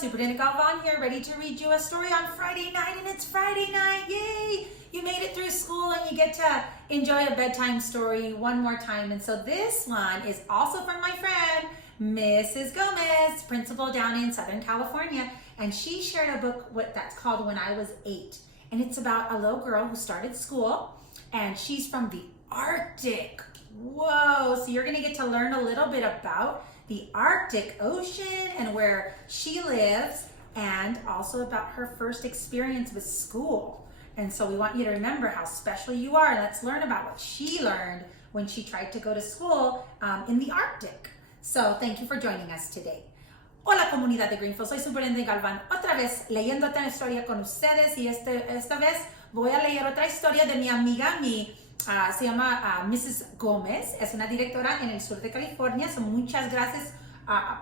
Superintendent Galvan here, ready to read you a story on Friday night, and it's Friday night, yay! You made it through school and you get to enjoy a bedtime story one more time. And so this one is also from my friend, Mrs. Gomez, principal down in Southern California. And she shared a book that's called When I Was 8. And it's about a little girl who started school, and she's from the Arctic. Whoa, so you're gonna get to learn a little bit about the Arctic Ocean and where she lives, and also about her first experience with school. And so we want you to remember how special you are. Let's learn about what she learned when she tried to go to school in the Arctic. So thank you for joining us today. Hola comunidad de Greenfield, soy Superintendente Galvan, otra vez leyendo otra historia con ustedes, y esta vez voy a leer otra historia de mi amiga, se llama Mrs. Gómez, es una directora en el sur de California. So muchas gracias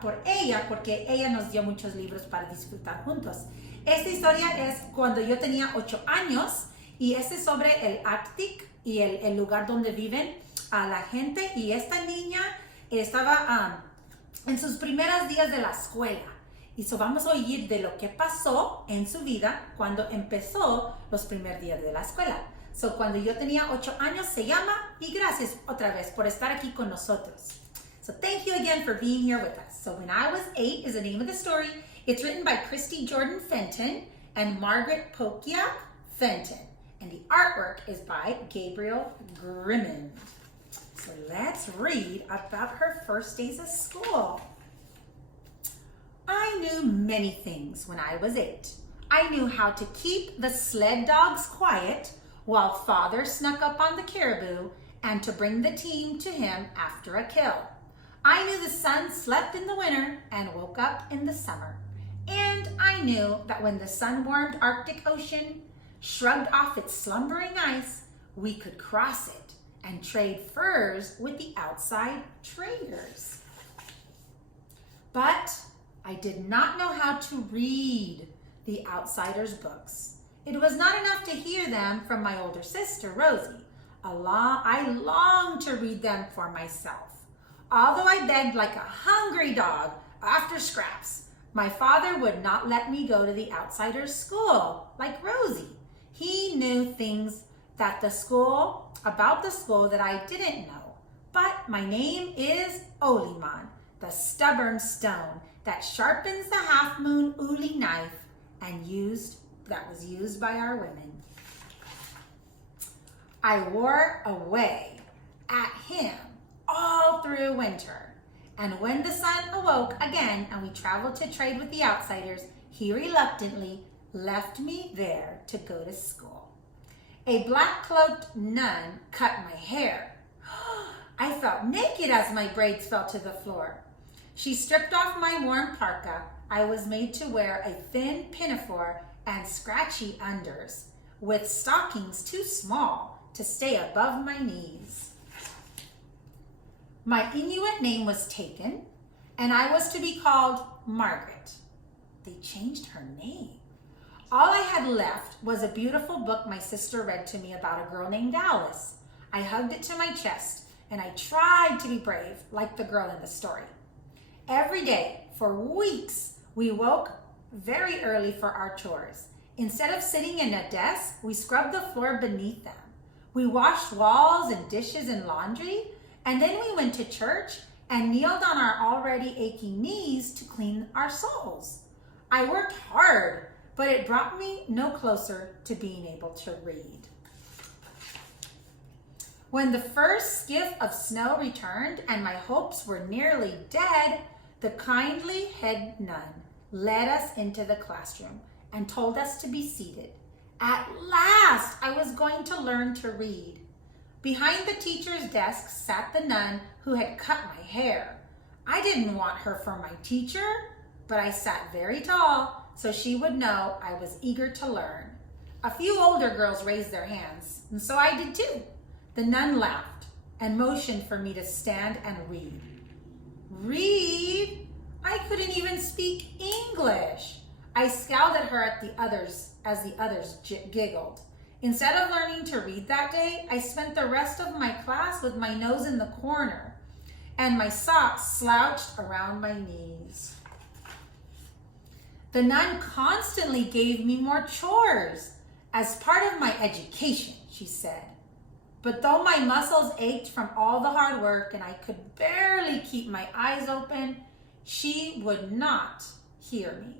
por ella, porque ella nos dio muchos libros para disfrutar juntos. Esta historia es cuando yo tenía 8 años, y es sobre el Ártico y el lugar donde viven la gente. Y esta niña estaba en sus primeros días de la escuela. Y so vamos a oír de lo que pasó en su vida cuando empezó los primeros días de la escuela. So, cuando yo tenía 8 años se llama, y gracias otra vez por estar aquí con nosotros. So thank you again for being here with us. So When I Was 8 is the name of the story. It's written by Christy Jordan Fenton and Margaret Pokiak Fenton. And the artwork is by Gabriel Grimond. So let's read about her first days of school. I knew many things when I was 8. I knew how to keep the sled dogs quiet while Father snuck up on the caribou, and to bring the team to him after a kill. I knew the sun slept in the winter and woke up in the summer. And I knew that when the sun-warmed Arctic Ocean shrugged off its slumbering ice, we could cross it and trade furs with the outside traders. But I did not know how to read the outsiders' books. It was not enough to hear them from my older sister, Rosie. I longed to read them for myself. Although I begged like a hungry dog after scraps, my father would not let me go to the outsiders' school like Rosie. He knew things about the school that I didn't know. But my name is Oliman, the stubborn stone that sharpens the half-moon uli knife that was used by our women. I wore away at him all through winter. And when the sun awoke again and we traveled to trade with the outsiders, he reluctantly left me there to go to school. A black-cloaked nun cut my hair. I felt naked as my braids fell to the floor. She stripped off my warm parka. I was made to wear a thin pinafore and scratchy unders, with stockings too small to stay above my knees. My Inuit name was taken, and I was to be called Margaret. They changed her name. All I had left was a beautiful book my sister read to me about a girl named Alice. I hugged it to my chest, and I tried to be brave like the girl in the story. Every day, for weeks, we woke very early for our chores. Instead of sitting in a desk, we scrubbed the floor beneath them. We washed walls and dishes and laundry, and then we went to church and kneeled on our already aching knees to clean our souls. I worked hard, but it brought me no closer to being able to read. When the first skiff of snow returned and my hopes were nearly dead, the kindly head nun led us into the classroom and told us to be seated. At last, I was going to learn to read. Behind the teacher's desk sat the nun who had cut my hair. I didn't want her for my teacher, but I sat very tall so she would know I was eager to learn. A few older girls raised their hands, and so I did too. The nun laughed and motioned for me to stand and read. Read? I couldn't even speak English. I scowled at her as the others giggled. Instead of learning to read that day, I spent the rest of my class with my nose in the corner and my socks slouched around my knees. The nun constantly gave me more chores as part of my education, she said. But though my muscles ached from all the hard work and I could barely keep my eyes open, she would not hear me.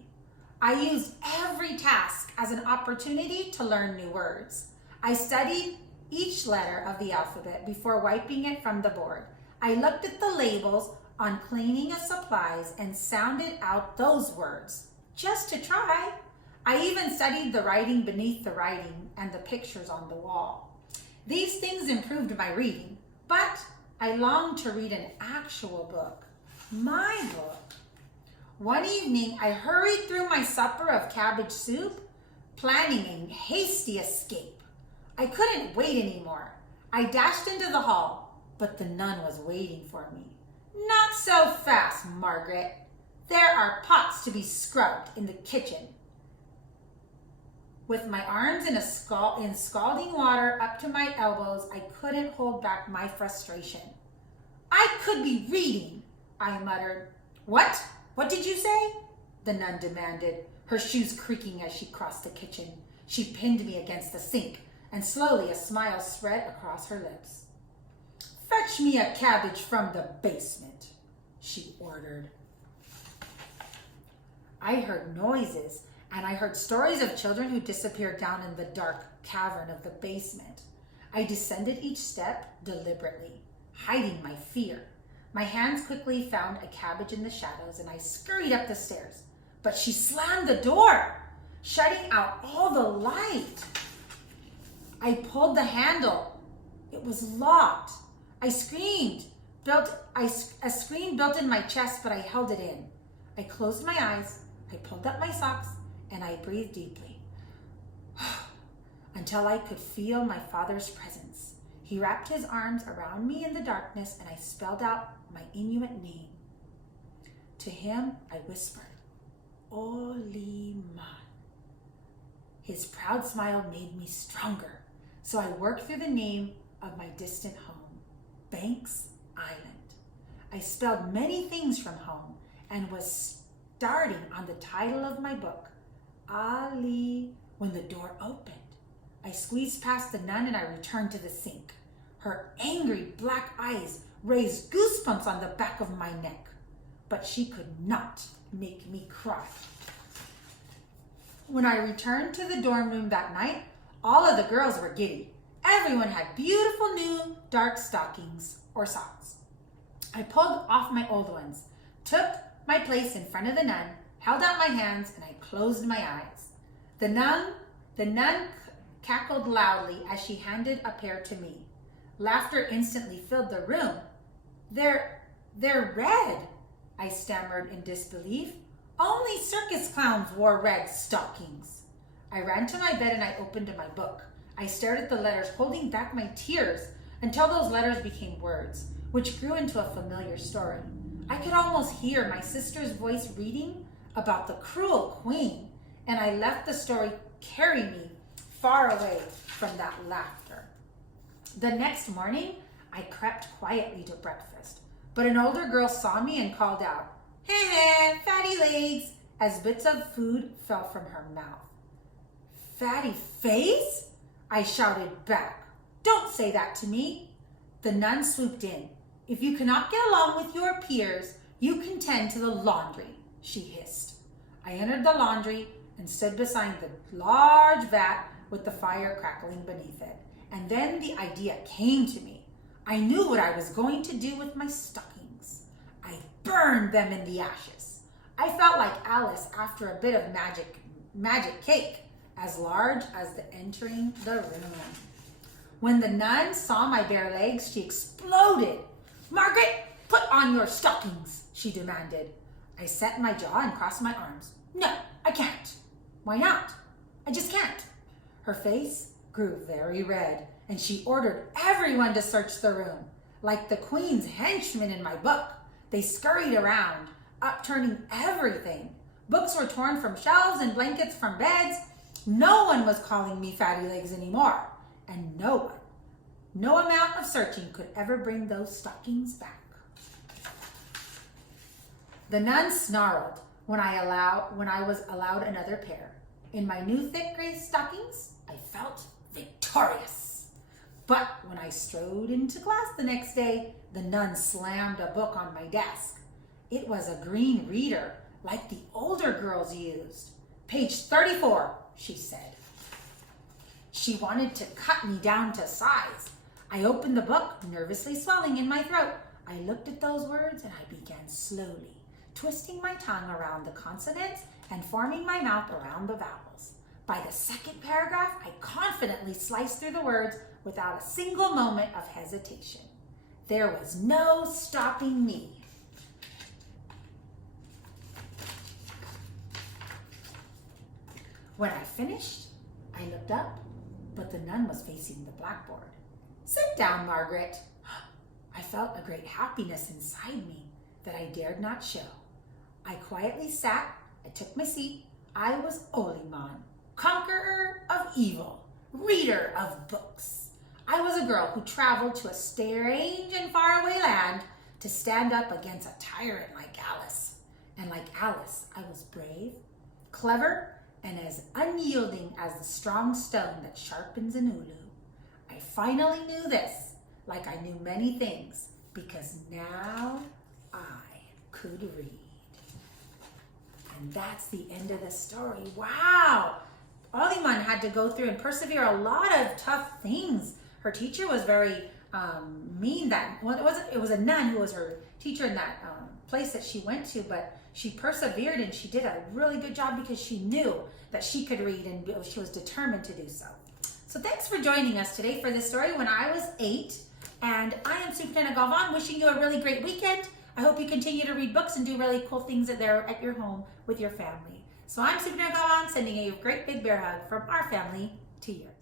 I used every task as an opportunity to learn new words. I studied each letter of the alphabet before wiping it from the board. I looked at the labels on cleaning supplies and sounded out those words, just to try. I even studied the writing beneath the writing and the pictures on the wall. These things improved my reading, but I longed to read an actual book, my book. One evening, I hurried through my supper of cabbage soup, planning a hasty escape. I couldn't wait anymore. I dashed into the hall, but the nun was waiting for me. Not so fast, Margaret. There are pots to be scrubbed in the kitchen. With my arms in scalding water up to my elbows, I couldn't hold back my frustration. I could be reading, I muttered. What? What did you say? The nun demanded, her shoes creaking as she crossed the kitchen. She pinned me against the sink, and slowly a smile spread across her lips. Fetch me a cabbage from the basement, she ordered. I heard noises, and I heard stories of children who disappeared down in the dark cavern of the basement. I descended each step deliberately, hiding my fear. My hands quickly found a cabbage in the shadows, and I scurried up the stairs. But she slammed the door, shutting out all the light. I pulled the handle. It was locked. I screamed. A scream built in my chest, but I held it in. I closed my eyes. I pulled up my socks, and I breathed deeply until I could feel my father's presence. He wrapped his arms around me in the darkness, and I spelled out my Inuit name. To him, I whispered, Oliman. His proud smile made me stronger, so I worked through the name of my distant home, Banks Island. I spelled many things from home and was starting on the title of my book, Ali, when the door opened. I squeezed past the nun and I returned to the sink. Her angry black eyes raised goosebumps on the back of my neck, but she could not make me cry. When I returned to the dorm room that night, all of the girls were giddy. Everyone had beautiful new dark stockings or socks. I pulled off my old ones, took my place in front of the nun, held out my hands, and I closed my eyes. The nun cackled loudly as she handed a pair to me. Laughter instantly filled the room. They're red, I stammered in disbelief. Only circus clowns wore red stockings. I ran to my bed and I opened my book. I stared at the letters, holding back my tears until those letters became words, which grew into a familiar story. I could almost hear my sister's voice reading about the cruel queen, and I let the story carry me far away from that laughter. The next morning, I crept quietly to breakfast, but an older girl saw me and called out, "Hey, fatty legs," as bits of food fell from her mouth. "Fatty face?" I shouted back. "Don't say that to me." The nun swooped in. "If you cannot get along with your peers, you can tend to the laundry," she hissed. I entered the laundry and stood beside the large vat with the fire crackling beneath it. And then the idea came to me. I knew what I was going to do with my stockings. I burned them in the ashes. I felt like Alice after a bit of magic cake, as large as the entering the room. When the nun saw my bare legs, she exploded. "Margaret, put on your stockings," she demanded. I set my jaw and crossed my arms. "No, I can't." "Why not?" "I just can't." Her face grew very red, and she ordered everyone to search the room. Like the queen's henchmen in my book, they scurried around, upturning everything. Books were torn from shelves and blankets from beds. No one was calling me fatty legs anymore, and no amount of searching could ever bring those stockings back. The nun snarled when I was allowed another pair. In my new thick gray stockings, I felt victorious. But when I strode into class the next day, the nun slammed a book on my desk. It was a green reader, like the older girls used. Page 34, she said. She wanted to cut me down to size. I opened the book, nervously swelling in my throat. I looked at those words and I began slowly, twisting my tongue around the consonants and forming my mouth around the vowels. By the second paragraph, I confidently sliced through the words without a single moment of hesitation. There was no stopping me. When I finished, I looked up, but the nun was facing the blackboard. "Sit down, Margaret." I felt a great happiness inside me that I dared not show. I quietly sat. I took my seat. I was Oliman, conqueror of evil, reader of books. I was a girl who traveled to a strange and faraway land to stand up against a tyrant like Alice. And like Alice, I was brave, clever, and as unyielding as the strong stone that sharpens an ulu. I finally knew this, like I knew many things, because now I could read. And that's the end of the story. Wow! Oliman had to go through and persevere a lot of tough things. Her teacher was very mean. It was a nun who was her teacher in that place that she went to, but she persevered and she did a really good job because she knew that she could read and she was determined to do so. So thanks for joining us today for this story when I was 8. And I am Superintendent Galvan, wishing you a really great weekend. I hope you continue to read books and do really cool things there at your home with your family. So I'm Superintendent Galvan, sending you a great big bear hug from our family to yours.